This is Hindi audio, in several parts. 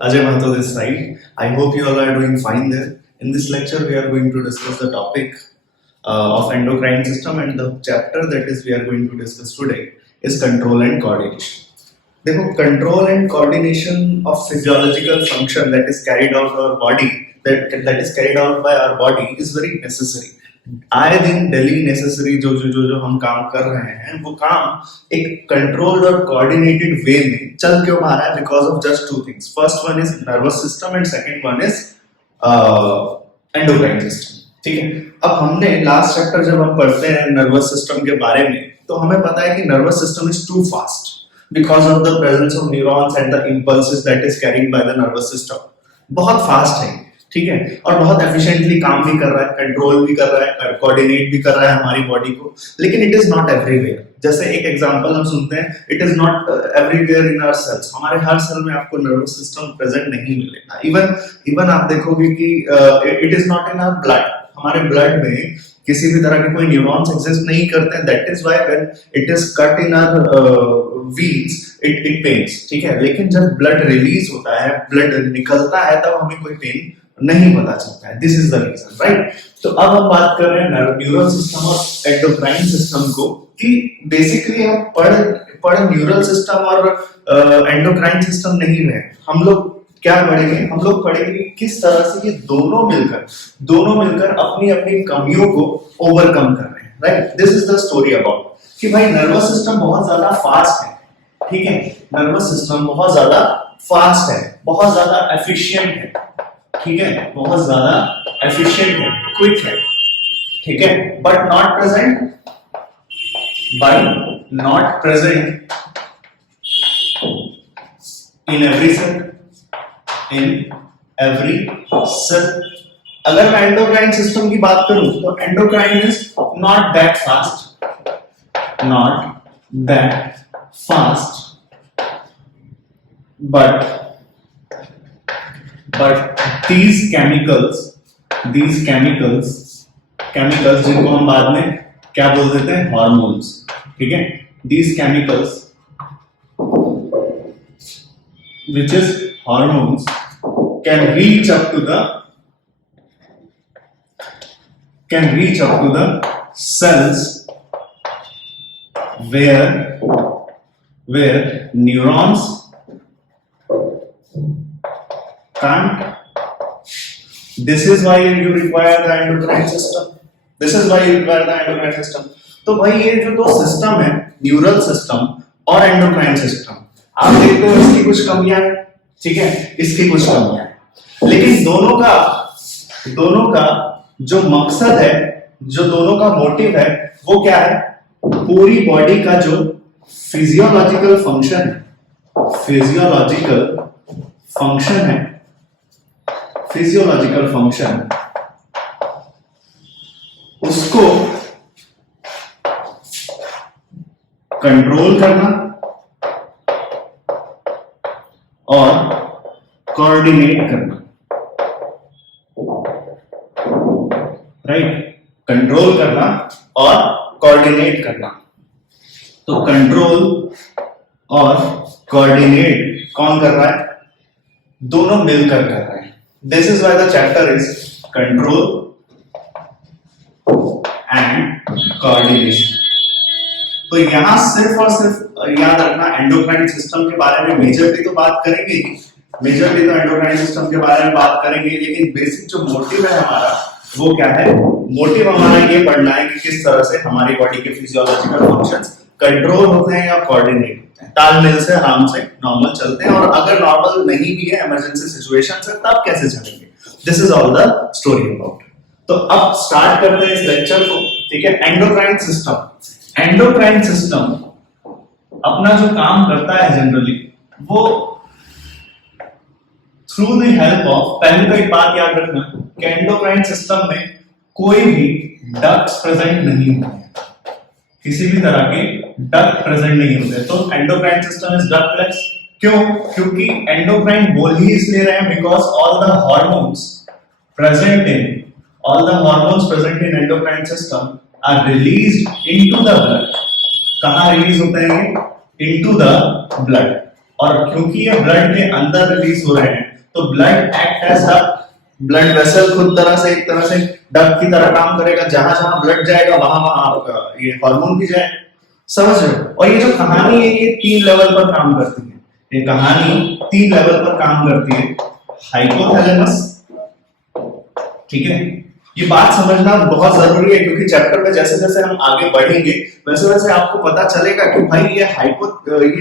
Ajay Mahato this side. I hope you all are doing fine there. In this lecture, we are going to discuss the topic of endocrine system, and the chapter that is we are going to discuss today is control and coordination. देखो, control and coordination of physiological function that is carried out our body, that is carried out by our body is very necessary. आए दिन डेली नेसेसरी जो हम काम कर रहे हैं वो काम एक कंट्रोल्ड और कोऑर्डिनेटेड वे में चल क्यों आ रहा है? Because of just two things. First one is nervous system and second one is endocrine system. ठीक है, अब हमने लास्ट चैप्टर जब हम पढ़ते हैं नर्वस सिस्टम के बारे में तो हमें पता है कि nervous system is too fast because of the presence of neurons and the impulses that is carried by the nervous system. बहुत फास्ट है, ठीक है, और बहुत एफिशिएंटली काम भी कर रहा है, कंट्रोल भी कर रहा है, कोऑर्डिनेट भी कर रहा है हमारी बॉडी को. लेकिन इट इज नॉट एवरीवेयर. जैसे एक एग्जांपल हम सुनते हैं, it is not everywhere in our cells. हमारे हर सेल में आपको नर्वस सिस्टम प्रेजेंट नहीं मिलेगा. इवन आप देखोगे कि it is not in our blood. हमारे ब्लड में किसी भी तरह के कोई न्यूरॉन्स एग्जिस्ट नहीं करते हैं. That is why when it is cut in our veins it pains. ठीक है, लेकिन जब ब्लड रिलीज होता है, ब्लड निकलता है, तब हमें कोई पेन नहीं पता चलता है. This is the reason, right? तो अब हम बात कर रहे हैं न्यूरल सिस्टम और एंडोक्राइन सिस्टम को, कि बेसिकली हम पढ़ न्यूरल सिस्टम और एंडोक्राइन सिस्टम नहीं रहे. हम लोग क्या पढ़ेंगे? हम लोग पढ़ेंगे किस तरह से ये दोनों मिलकर अपनी अपनी कमियों को ओवरकम कर रहे हैं, right? This is the story about कि भाई नर्वस सिस्टम बहुत ज्यादा फास्ट है. ठीक है, नर्वस सिस्टम बहुत ज्यादा फास्ट है, बहुत ज्यादा एफिशिएंट है. ठीक है, बहुत ज्यादा एफिशिएंट है, क्विक है. ठीक है, but not present in every cell. अगर मैं एंडोक्राइन सिस्टम की बात करूं तो endocrine is not that fast, but these chemicals जिनको हम बाद में क्या बोल देते हैं? हार्मोन्स. ठीक है, these chemicals which is hormones can reach up to the cells where neurons can't. This is why you require the endocrine system. तो भाई ये जो दो सिस्टम है, न्यूरल सिस्टम और एंडोक्राइन सिस्टम, आप देखते हो इसकी कुछ कमियां हैं. ठीक है, इसकी कुछ कमियां हैं, लेकिन दोनों का जो मकसद है, जो दोनों का मोटिव है, वो क्या है? पूरी बॉडी का जो फिजियोलॉजिकल फंक्शन उसको कंट्रोल करना और कोऑर्डिनेट करना. राइट? कंट्रोल करना और कोऑर्डिनेट करना. तो कंट्रोल और कोऑर्डिनेट कौन कर रहा है? दोनों मिलकर कर रहे हैं. This is why the chapter is control and coordination. तो यहां सिर्फ और सिर्फ याद रखना, एंडोक्राइन सिस्टम के बारे में मेजरली तो बात करेंगे, एंडोक्राइन सिस्टम के बारे में बात करेंगे, लेकिन बेसिक जो मोटिव है हमारा वो क्या है? मोटिव हमारा ये पढ़ना है कि किस तरह से हमारी बॉडी के फिजियोलॉजिकल फंक्शंस कंट्रोल होते हैं या कोऑर्डिनेट होते हैं, तालमेल से, आराम से, नॉर्मल चलते हैं, और अगर नॉर्मल नहीं भी है, इमरजेंसी सिचुएशन है, तब कैसे चलेंगे. This is all the story about. तो अब स्टार्ट करते हैं इस लेक्चर को. ठीक है, एंडोक्राइन सिस्टम अपना जो काम करता है जनरली, वो थ्रू द हेल्प ऑफ, पहले तो एक बात याद रखना कि एंडोक्राइन सिस्टम में कोई भी डक्ट्स प्रेजेंट नहीं होते, किसी भी तरह के डक्ट प्रेजेंट नहीं होते. तो एंडोक्राइन सिस्टम इज डक्टलेस. क्यों? क्योंकि एंडोक्राइन बोल ही इसलिए रहे हैं because all the hormones present in endocrine system are released into the blood. कहां रिलीज होते हैं? Into the blood. और क्योंकि ये ब्लड के अंदर रिलीज हो रहे हैं तो blood act as the blood vessel खुद एक तरह से डक की तरह काम करेगा, जहां जहां ब्लड जाएगा वहां वहां आपका ये हार्मोन भी जाए। समझ रहे हो? और ये जो कहानी है ये 3 लेवल पर काम करती है। ये कहानी 3 लेवल पर काम करती है। हाइपोथैलेमस, ठीक है, ये बात समझना बहुत जरूरी है क्योंकि चैप्टर में जैसे जैसे हम आगे बढ़ेंगे वैसे वैसे आपको पता चलेगा कि भाई ये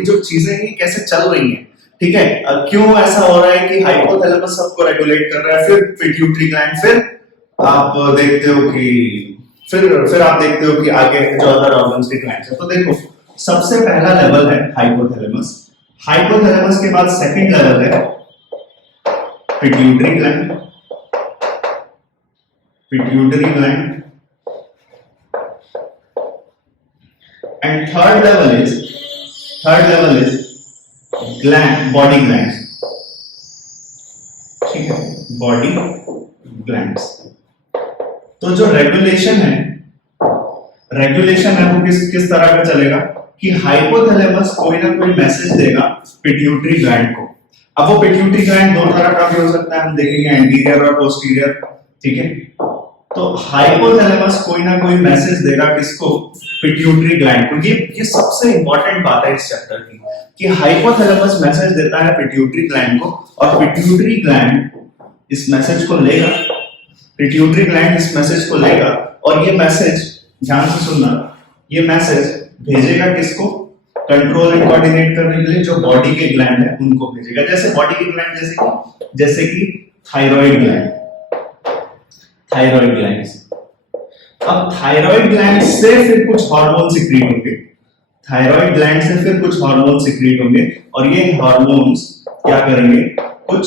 जो चीजें हैं कैसे चल रही हैं। ठीक है, क्यों ऐसा हो रहा है कि हाइपोथैलेमस सबको रेगुलेट कर रहा है, फिर पिट्यूटरी ग्लैंड, फिर आप देखते हो कि फिर आप देखते हो कि आगे जो अदर ऑर्गन्स के ग्लैंड्स है। तो देखो सबसे पहला लेवल है हाइपोथैलेमस। हाइपोथैलेमस के बाद सेकंड लेवल है pituitary gland. Pituitary gland and third level is gland, body gland. ठीक है, बॉडी ग्लैंड्स। तो जो रेगुलेशन है वो किस तरह का चलेगा कि हाइपोथैलेमस कोई ना कोई मैसेज देगा पिट्यूटरी ग्लैंड को। अब वो पिट्यूटरी ग्लैंड दो तरह का भी हो सकता है, हम देखेंगे एंटीरियर और पोस्टीरियर। ठीक है, तो हाइपोथैलेमस कोई ना कोई मैसेज देगा किसको? पिट्यूटरी ग्लैंड को। ये सबसे इंपॉर्टेंट बात है इस चैप्टर की कि हाइपोथैलेमस मैसेज देता है पिट्यूटरी ग्लैंड को और पिट्यूटरी ग्लैंड इस मैसेज को लेगा। पिट्यूटरी ग्लैंड इस मैसेज को लेगा और ये मैसेज, ध्यान से सुनना, ये मैसेज भेजेगा किसको? कंट्रोल एंड कोऑर्डिनेट करने के लिए जो बॉडी के ग्लैंड है उनको भेजेगा। जैसे बॉडी के ग्लैंड जैसे कि थायराइड ग्लैंड, थायराइड ग्लैंड्स। अब थायराइड ग्लैंड से फिर कुछ हार्मोन सिक्रीट होंगे, थायराइड ग्लैंड से फिर कुछ हार्मोन सिक्रीट होंगे और ये हार्मोन्स क्या करेंगे? कुछ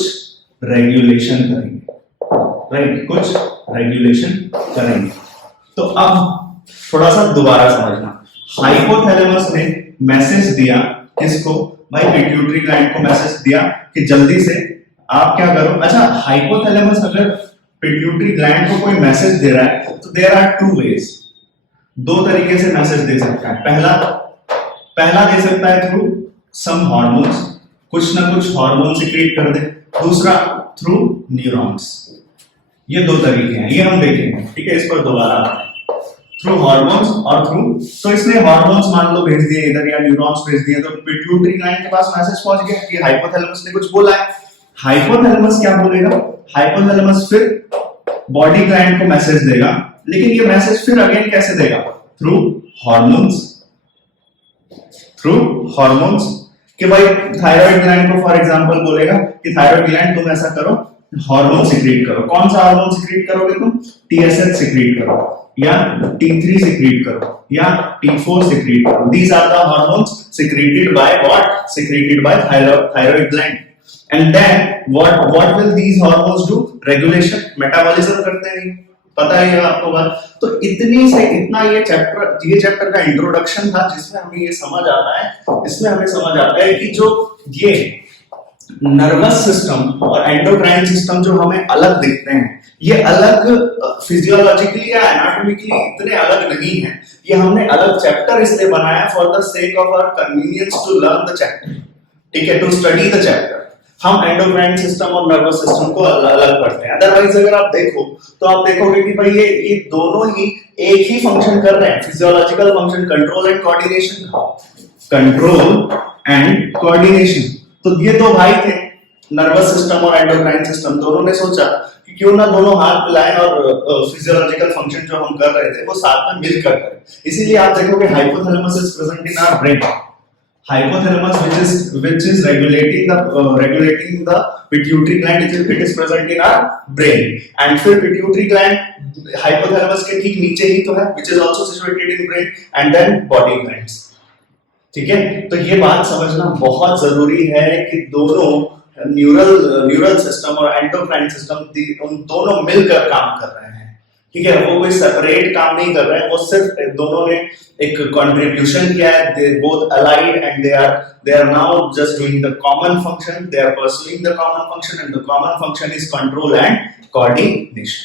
रेगुलेशन करेंगे, राइट, कुछ रेगुलेशन करेंगे। तो अब थोड़ा सा दोबारा समझना, हाइपोथैलेमस ने मैसेज दिया किसको? भाई पिट्यूटरी ग्लैंड को मैसेज दिया कि जल्दी से आप क्या करो। अच्छा, हाइपोथैलेमस अगर पिट्यूटरी ग्लैंड को कोई मैसेज दे रहा है तो देयर आर 2 वेज, 2 तरीके से मैसेज दे सकता है। पहला दे सकता है थ्रू सम हार्मोन्स, कुछ ना कुछ हार्मोन सिक्रीट कर दे। दूसरा थ्रू न्यूरॉन्स। ये 2 तरीके हैं, ये हम देखेंगे। ठीक है, इस पर दोबारा थ्रू हार्मोन्स और थ्रू, तो इसने हार्मोन्स मान लो भेज दिए इधर या न्यूरॉन्स भेज दिए, तो पिट्यूटरी ग्लैंड के पास मैसेज पहुंच गया कि हाइपोथैलेमस ने कुछ बोला है। हाइपोथैलेमस क्या बोलेगा? हाइपोथैलेमस फिर बॉडी ग्लैंड को मैसेज देगा, लेकिन ये मैसेज फिर अगेन कैसे देगा? Through hormones. थ्रू हार्मोन्स कि भाई थायराइड ग्लैंड को फॉर एग्जांपल बोलेगा कि थायराइड ग्लैंड तुम ऐसा करो, हार्मोन सिक्रीट करो। कौन सा हार्मोन सिक्रीट करोगे तुम? TSH सिक्रीट करो या T3 सिक्रीट करो या T4 सिक्रीट करो। These are the hormones secreted by what? Secreted by thyroid gland. And then what will these hormones do? Regulation, metabolism करते हैं, पता है आपको बात। तो इतना ये चैप्टर का इंट्रोडक्शन था जिसमें हमें ये समझ आता है, इसमें हमें समझ आता है कि जो ये नर्वस सिस्टम और एंडोक्राइन सिस्टम जो हमें अलग दिखते हैं, ये अलग फिजियोलॉजिकली या एनाटॉमिकली इतने अलग नहीं है। ये हमने अलग चैप्टर इसलिए बनाया for the sake of our convenience to learn the chapter. ठीक है, टू स्टडी द चैप्टर। हम एंडोक्राइन सिस्टम और नर्वस सिस्टम को अलग पढ़ते हैं। अदरवाइज अगर आप देखो तो आप देखोगे कि भाई ये दोनों ही एक ही फंक्शन कर रहे हैं, physiological function, control and coordination का। कंट्रोल एंड कोऑर्डिनेशन, तो ये 2 भाई थे, नर्वस सिस्टम और एंडोक्राइन सिस्टम। दोनों ने सोचा कि क्यों ना दोनों हाथ मिलाएं और फिजियोलॉजिकल फंक्शन जो हम कर रहे थे वो साथ में मिलकर करें। इसीलिए आप देखोगे hypothalamus is present in our brain. Hypothalamus, which is regulating the pituitary gland, it is present in our brain. And फिर pituitary gland hypothalamus के ठीक नीचे ही तो है, which is also situated in brain, and then body glands. ठीक है, तो ये बात समझना बहुत जरूरी है कि दोनों न्यूरल सिस्टम और एंडोक्राइन सिस्टम उन दोनों मिलकर काम कर रहे हैं। ठीक है, वो कोई सेपरेट काम नहीं कर रहे हैं, वो सिर्फ दोनों ने एक कंट्रीब्यूशन किया है। They both allied and they are now just doing the common function, they are pursuing the common function and the common function is control and coordination.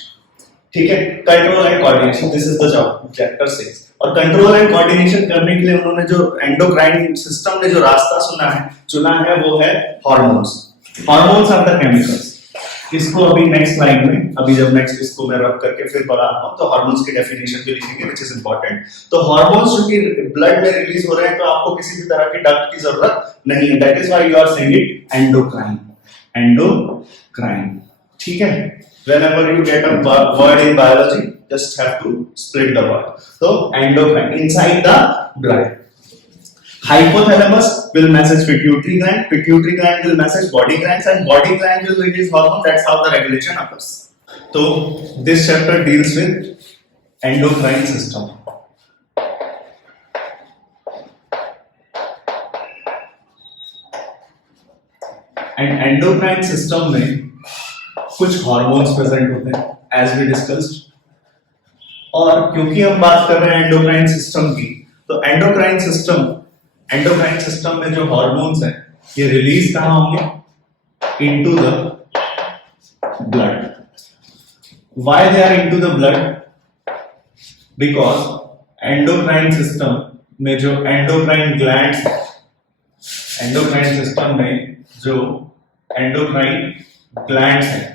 ठीक है, control and coordination, this is the chapter 6। और कंट्रोल एंड कोऑर्डिनेशन करने के लिए उन्होंने जो एंडोक्राइन सिस्टम ने जो रास्ता चुना है वो है hormones. Hormones are the chemicals. इसको अभी नेक्स्ट स्लाइड में, अभी जब नेक्स्ट इसको मैं रब करके फिर पढ़ाता हूं तो हार्मोन्स की डेफिनेशन भी लिखेंगे व्हिच इज इंपॉर्टेंट। तो हार्मोन्स जो कि ब्लड में रिलीज हो रहे हैं तो आपको किसी भी तरह की डक्ट की जरूरत नहीं है। That is why you are saying it endocrine. Endocrine, ठीक है। whenever you get a word in biology just have to split the word. So endocrine, inside the blood. Hypothalamus will message pituitary gland, pituitary gland will message body glands, and body gland will release hormone. That's how the regulation occurs. So this chapter deals with endocrine system. And endocrine system में कुछ हार्मोन्स प्रेजेंट होते हैं एज वी डिस्कस्ड। और क्योंकि हम बात कर रहे हैं एंडोक्राइन सिस्टम की, तो एंडोक्राइन सिस्टम में जो हार्मोन्स हैं ये रिलीज कहां होंगे? Into the blood. Why they are into the blood? Because endocrine system में जो एंडोक्राइन ग्लैंड्स, एंडोक्राइन सिस्टम में जो एंडोक्राइन ग्लैंड्स हैं,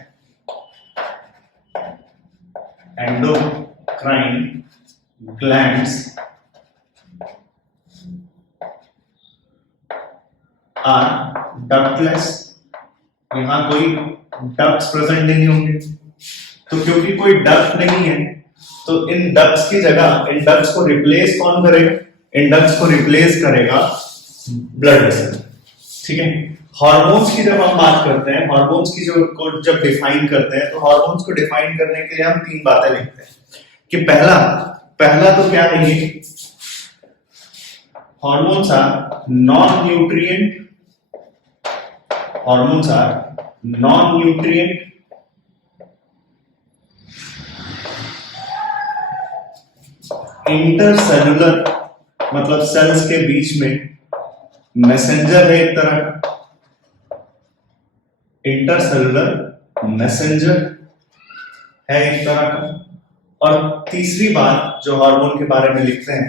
एंडोक्राइन ग्लैंड्स आर डक्टलेस। यहां कोई डक्ट्स प्रेजेंट नहीं होंगे। तो क्योंकि कोई डक्ट नहीं है तो इन डक्ट्स की जगह इन डक्ट्स को रिप्लेस कौन करेगा? इन डक्ट्स को रिप्लेस करेगा ब्लड वेसल, ठीक है। हार्मोन्स की जब हम बात करते हैं, हार्मोन्स की जो को जब डिफाइन करते हैं तो हार्मोन्स को डिफाइन करने के लिए हम तीन बातें लिखते हैं कि पहला तो क्या है ये? Hormones are non nutrient, hormones are non nutrient intercellular, मतलब सेल्स के बीच में मैसेंजर है एक तरह का, इंटरसेलुलर मैसेंजर है एक तरह का। और तीसरी बात जो हार्मोन के बारे में लिखते हैं,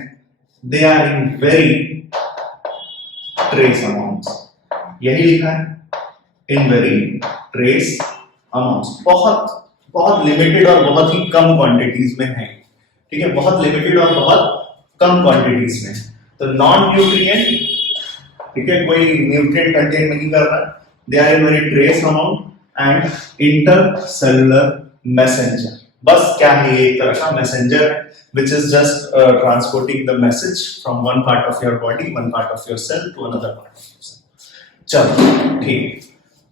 they are in very trace amounts. यही लिखा है, इन वेरी ट्रेस अमाउंट्स। बहुत बहुत लिमिटेड और बहुत ही कम क्वांटिटीज में है, ठीक है। बहुत लिमिटेड और बहुत कम क्वांटिटीज में। तो नॉन न्यूट्रिएंट, ठीक है, कोई न्यूट्रिएंट कंटेन नहीं कर रहा। They are in very trace amount and intercellular messenger. बस क्या है? ये एक तरह का messenger which is just transporting the message from one part of your body, one part of your cell to another part of your cell. चलो ठीक,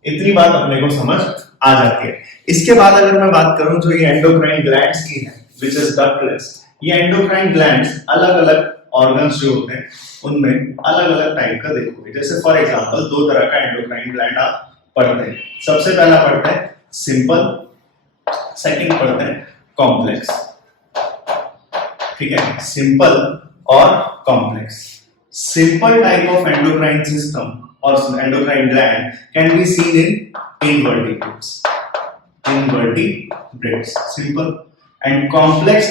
इतनी बात अपने को समझ आ जाती है। इसके बाद अगर मैं बात करूं जो ये एंडोक्राइन ग्लैंड्स की है which is ductless, ये एंडोक्राइन ग्लैंड्स अलग अलग ऑर्गन्स जो होते हैं उनमें अलग अलग टाइप का देखोगे। जैसे फॉर एग्जांपल दो तरह का एंडोक्राइन ग्लैंड आप पढ़ते हैं। सबसे पहला पढ़ते हैं सिंपल, सेकंड पढ़ते हैं कॉम्प्लेक्स, ठीक है। सिंपल और complex. Simple type of endocrine system और endocrine gland can be seen in invertebrates, simple, and complex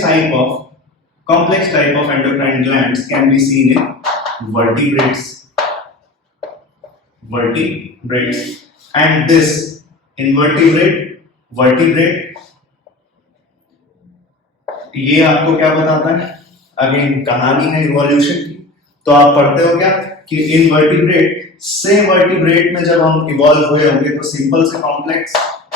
type of endocrine glands can be seen in vertebrates, and this vertebrate ये आपको क्या बताता है? अगेन कहानी है इवोल्यूशन की। तो आप पढ़ते हो क्या कि इनवर्टिब्रेट से वर्टिब्रेट में जब हम इवॉल्व हुए होंगे तो सिंपल से कॉम्प्लेक्स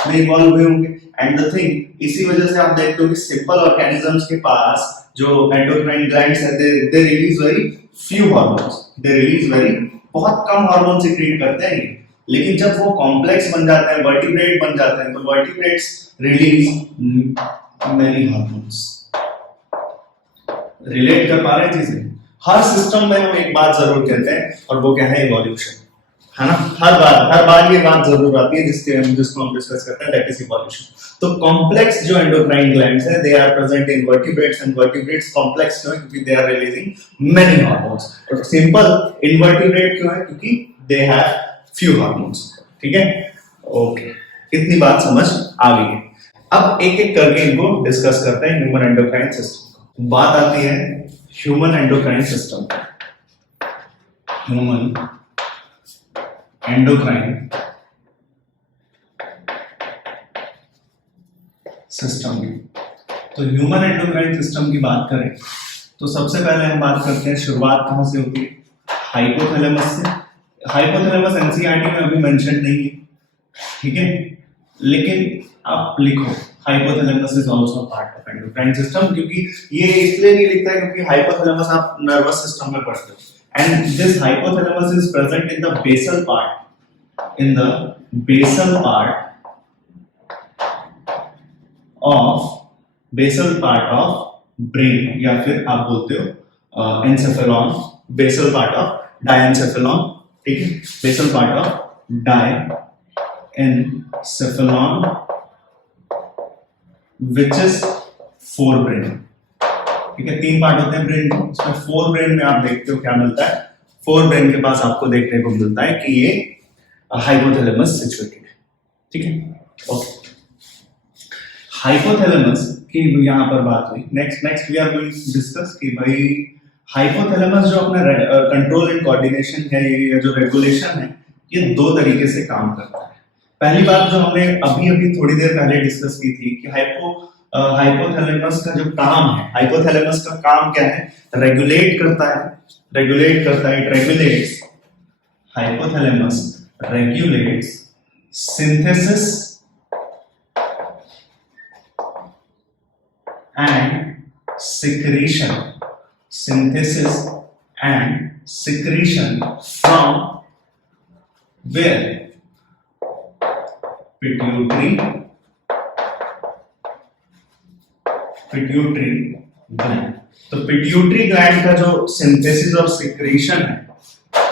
में इवॉल्व हुए होंगे। एंड द थिंग, इसी वजह से आप देखते हो कि सिंपल ऑर्गेनिजम्स के पास जो एंडोक्राइन ग्लैंड्स है they release very few hormones, बहुत कम हार्मोन सीक्रेट करते हैं। लेकिन जब वो कॉम्प्लेक्स बन जाते हैं, वर्टिब्रेट बन जाते हैं, तो vertebrates release many hormones. Relate कर पा रहे हैं चीजें? हर सिस्टम में हम एक बात जरूर कहते हैं और वो क्या है? इवोल्यूशन, है ना। हर बार ये बात जरूर आती है जिसको हम डिस्कस करते हैं, दैट इज इवोल्यूशन। तो कॉम्प्लेक्स जो एंडोक्राइन ग्लैंड्स है, they are present in vertebrates, and vertebrates complex क्यों है? क्योंकि they are releasing many hormones. और सिंपल इनवर्टिब्रेट क्यों है? क्योंकि दे हैव फ्यू हार्मोन्स, ठीक है। ओके, इतनी बात समझ आ गई है। अब एक एक करके इनको डिस्कस करते हैं ह्यूमन एंडोक्राइन सिस्टम। बात आती है human endocrine system, human endocrine system. तो ह्यूमन एंडोक्राइन सिस्टम की बात करें तो सबसे पहले हम बात करते हैं, शुरुआत कहां से होती है? हाइपोथैलेमस से। हाइपोथैलेमस एनसीईआरटी में अभी मेंशन नहीं है, ठीक है, लेकिन आप लिखो hypothalamus is also part of endocrine system, क्योंकि ये इसलिए नहीं लिखता है क्योंकि हाइपोथैलेमस आप नर्वस सिस्टम में पढ़ते हो, and this hypothalamus is present in the basal part, in the basal part of brain, या फिर आप बोलते हो encephalon, basal part of diencephalon, ठीक है, basal part of diencephalon which is forebrain, ठीक है, तीन पार्ट होते हैं ब्रेन के, उसमें फोर ब्रेन में आप देखते हो क्या मिलता है, फोर ब्रेन के पास आपको देखने को मिलता है कि ये हाइपोथैलेमस सिचुएटेड है, ठीक है। ओके, हाइपोथैलेमस की यहां पर बात हुई। Next we are going to discuss कि भाई हाइपोथैलेमस जो अपना कंट्रोल एंड कोऑर्डिनेशन है, ये जो रेगुलेशन है, ये दो तरीके से काम करता है। पहली बात जो हमने अभी थोड़ी देर पहले डिस्कस की थी कि हाइपोथैलेमस का जो काम है, हाइपोथैलेमस का काम क्या है? रेगुलेट करता है, it regulates, hypothalamus regulates synthesis and secretion, synthesis and secretion from where? Pituitary gland। तो पिट्यूटरी ग्लैंड का जो सिंथेसिस और सिक्रेशन है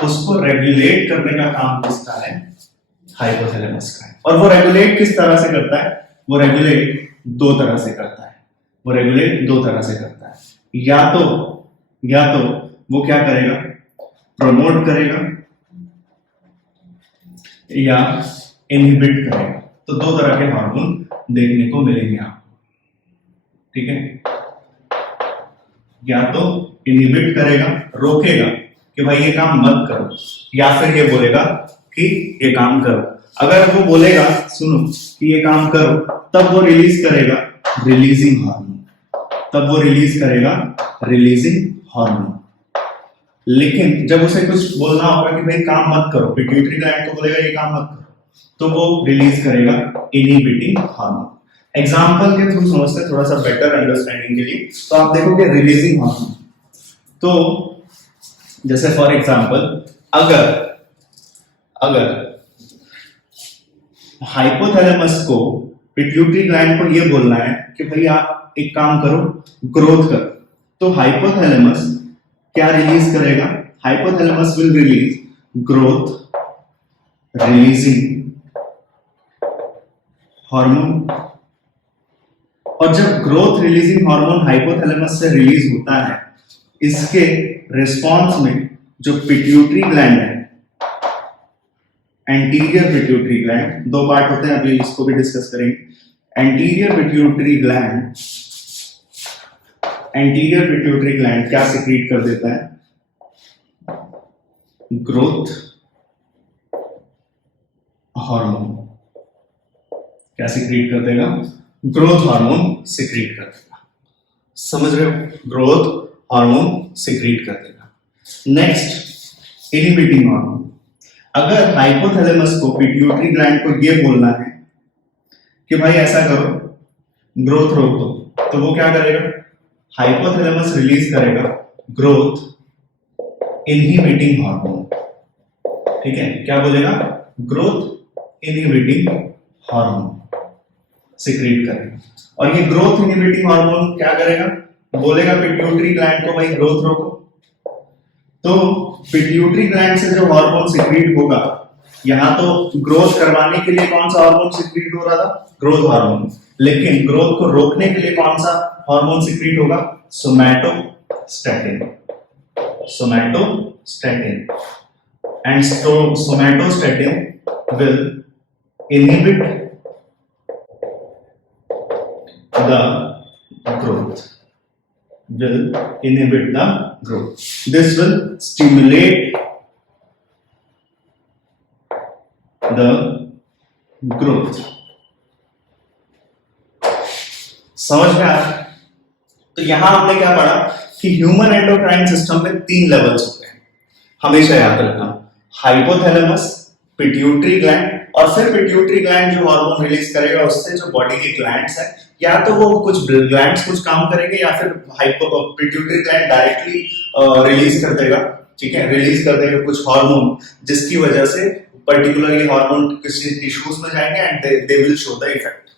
उसको रेगुलेट करने का काम किसका है? हाइपोथैलेमस का है। और वो रेगुलेट किस तरह से करता है? वो रेगुलेट दो तरह से करता है, या तो वो क्या करेगा? प्रमोट करेगा या इनहिबिट करेगा। तो दो तरह के हार्मोन देखने को मिलेंगे आपको, ठीक है, या तो इनहिबिट करेगा, रोकेगा कि भाई ये काम मत करो, या फिर ये बोलेगा कि ये काम करो। अगर वो बोलेगा सुनो कि ये काम करो, तब वो रिलीज करेगा रिलीजिंग हार्मोन, लेकिन जब उसे कुछ बोलना होगा कि भाई काम मत करो, पिट्यूटरी ग्लैंड को बोलेगा ये काम मत करो, तो वो रिलीज करेगा इनहिबिटिंग हार्मोन। एग्जांपल के थ्रू समझते हैं थोड़ा सा बेटर अंडरस्टैंडिंग के लिए। तो आप देखोगे रिलीजिंग हार्मोन, तो जैसे फॉर एग्जांपल अगर हाइपोथैलेमस को पिट्यूटरी ग्लैंड को ये बोलना है कि भाई आप एक काम करो, ग्रोथ करो, तो हाइपोथैलेमस क्या रिलीज करेगा? Hypothalamus will release growth releasing hormone. और जब ग्रोथ रिलीजिंग हार्मोन हाइपोथैलेमस से रिलीज होता है, इसके रिस्पॉन्स में जो पिट्यूटरी ग्लैंड है, एंटीरियर पिट्यूटरी ग्लैंड, दो पार्ट होते हैं, अभी इसको भी डिस्कस करेंगे। एंटीरियर पिट्यूटरी ग्लैंड क्या सिक्रीट कर देता है? Growth hormone. क्या सिक्रीट कर देगा? ग्रोथ हार्मोन सिक्रीट कर देगा। समझ रहे हो? ग्रोथ हार्मोन सिक्रीट कर देगा। Next, inhibiting hormone. अगर हाइपोथैलेमस को पिट्यूटरी ग्लैंड को ये बोलना है कि भाई ऐसा करो, ग्रोथ रोक दो, तो वो क्या करेगा? हाइपोथैलेमस रिलीज करेगा ग्रोथ इनहिबिटिंग हार्मोन, ठीक है, क्या बोलेगा? ग्रोथ इनहिबिटिंग हार्मोन सिक्रीट करेगा। और ये ग्रोथ इनहिबिटिंग हार्मोन क्या करेगा? बोलेगा पिट्यूटरी ग्लैंड को भाई ग्रोथ रोको। तो पिट्यूटरी ग्लैंड से जो हार्मोन सिक्रीट होगा, यहां तो ग्रोथ करवाने के लिए कौन सा हार्मोन सिक्रीट हो रहा था? Growth hormone. लेकिन ग्रोथ को रोकने के लिए कौन सा हार्मोन सिक्रीट होगा? Somatostatin. And somatostatin will inhibit the growth will inhibit the growth. This will stimulate the growth. समझ में आ रहा है? तो यहां हमने क्या पढ़ा कि ह्यूमन एंडोक्राइन सिस्टम में 3 लेवल्स होते हैं, हमेशा याद रखना, हाइपोथैलेमस, पिट्यूटरी ग्लैंड, और फिर पिट्यूटरी ग्लैंड जो हार्मोन रिलीज करेगा उससे जो बॉडी के ग्लैंड्स है, या तो वो कुछ ग्लैंड्स कुछ काम करेंगे या फिर पिट्यूटरी ग्लैंड डायरेक्टली रिलीज कर देगा, ठीक है, रिलीज कर देगा कुछ हार्मोन जिसकी वजह से पर्टिकुलर ये हार्मोन किसी टिश्यूज में जाएंगे and they will show the effect,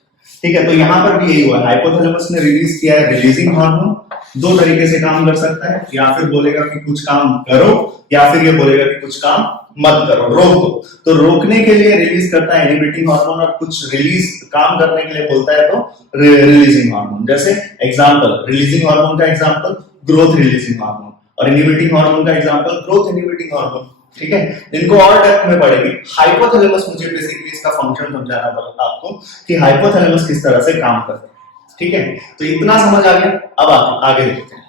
ठीक है। तो यहां पर भी यही हुआ, हाइपोथैलेमस ने रिलीज किया है रिलीजिंग हार्मोन, 2 तरीके से काम कर सकता है, या फिर बोलेगा कि कुछ काम करो या फिर ये बोलेगा कि कुछ काम मत करो, रोक दो। तो रोकने के लिए रिलीज करता है इनहिबिटिंग हार्मोन, और कुछ रिलीज काम करने के लिए बोलता है तो रिलीजिंग हार्मोन। जैसे एग्जांपल, रिलीजिंग हार्मोन का एग्जांपल ग्रोथ रिलीजिंग हार्मोन, और इनहिबिटिंग हार्मोन का एग्जांपल ग्रोथ इनहिबिटिंग हार्मोन, ठीक है। इनको और डेप्थ में पढ़ेंगे। हाइपोथैलेमस, मुझे बेसिकली इसका फंक्शन समझाना था आपको कि हाइपोथैलेमस किस तरह से काम करता है, ठीक है। तो इतना समझ आ गया, अब आगे देखते हैं।